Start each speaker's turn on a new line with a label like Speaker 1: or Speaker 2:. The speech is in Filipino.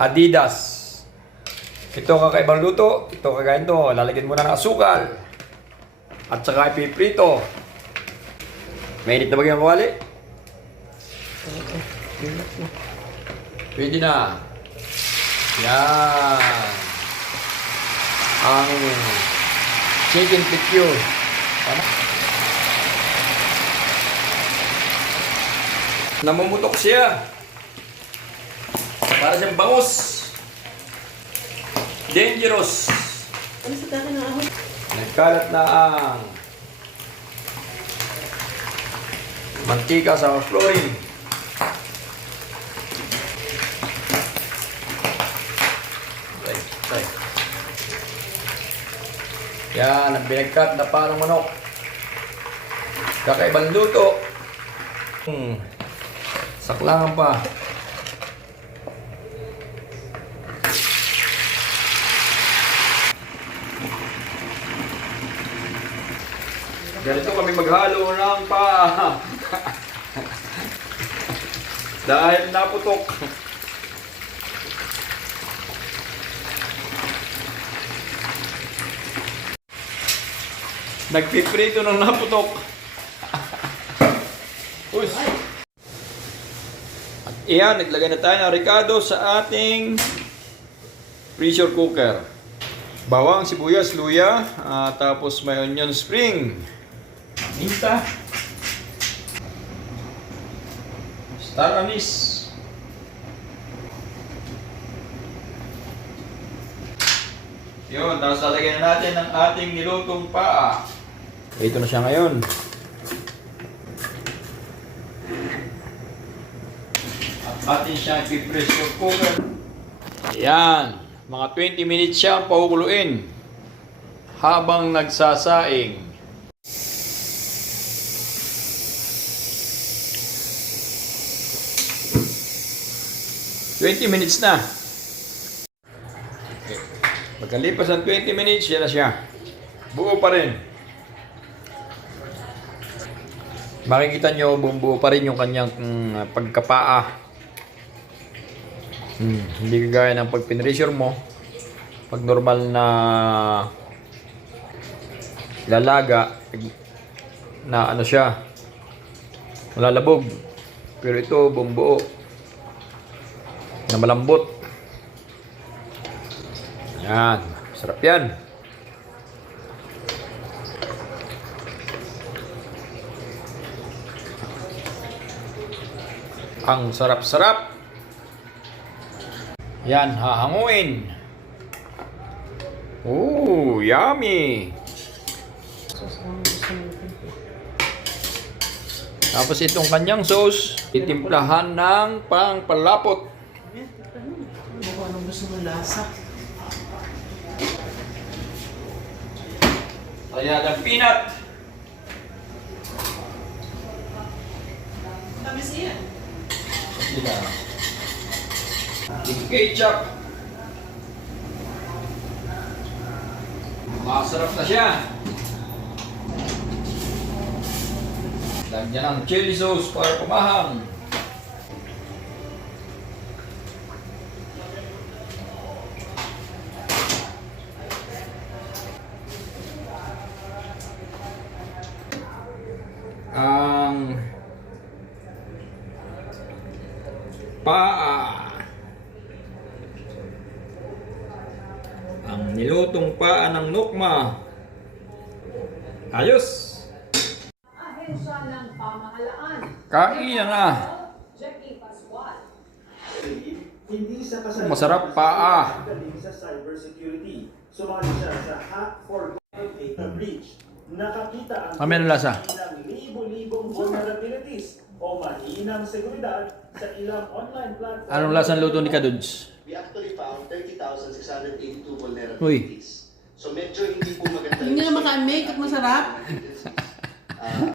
Speaker 1: Adidas. Ito kakaibang luto. Ito kagaya ito. Lalagyan mo na ng asukal. At saka ipiprito. Mainit na ba yung kawali? Pwede na. Yan. Ang chicken picture. Tama? Namumutok siya. Para siyang bangus. Dangerous.
Speaker 2: Ano sa takin ng ahon?
Speaker 1: Nagkalat na ang mantika sa flooring. Tay, tay. Yan, ang binagkat na parang manok. Kakaibang luto. Hmm. Saklangan pa. Ganito kami maghalo ng pa. Dahil naputok. Nagpiprito ng naputok. Uy. At iyan, naglagay na tayo ng ricado sa ating pressure cooker. Bawang, sibuyas, luya, ah, tapos may onion spring. Minta. Star anise. Yun, tapos lalagyan na natin ang ating nilutong paa. Ito na siya ngayon. At atin siya ipipressure cooker. Yan. Mga 20 minutes siya pakukuluin. Habang nagsasaing. Twenty minutes na. Okay. Pagkalipas ng 20 minutes, yan na siya. Buo pa rin. Makikita nyo, buo pa rin yung kanyang mm, pagkapaa. Hmm, hindi kagaya ng pag pinressure mo. Pag normal na lalaga, na ano siya, malalabog. Pero ito, buong buo. Na malambot. Yan. Sarap yan. Ang sarap-sarap. Yan, hahanguin. Ooh, yummy. Tapos itong kanyang sauce, titimplahan ng pangpalapot.
Speaker 2: Ayan, tignan mo. Ano ko anong gusto mong lasa?
Speaker 1: Ayan ang peanut.
Speaker 2: Tamis iyan.
Speaker 1: Sila. Ketchup. Masarap na siya. Lagyan ng chili sauce para pumahang. Ang paa. Ang nilutong paa ng nukma. Ayos!
Speaker 3: Ahensya ng pamahalaan.
Speaker 1: Kain na na.
Speaker 3: Jackie Pascual.
Speaker 4: Hindi sa
Speaker 1: Masarap paa.
Speaker 4: Galing sa cybersecurity. Sumali siya sa Hack for Data Breach. Nakakita ang
Speaker 1: ano lasa?
Speaker 4: ng libo-libong vulnerabilities o mahinang seguridad sa ilang online platform.
Speaker 1: Anong lasang luto ni Kaduds?
Speaker 5: we actually found 30,682
Speaker 1: Uy.
Speaker 5: vulnerabilities. So medyo hindi po maganda.
Speaker 2: Hindi na makamake at masarap.
Speaker 5: Ah,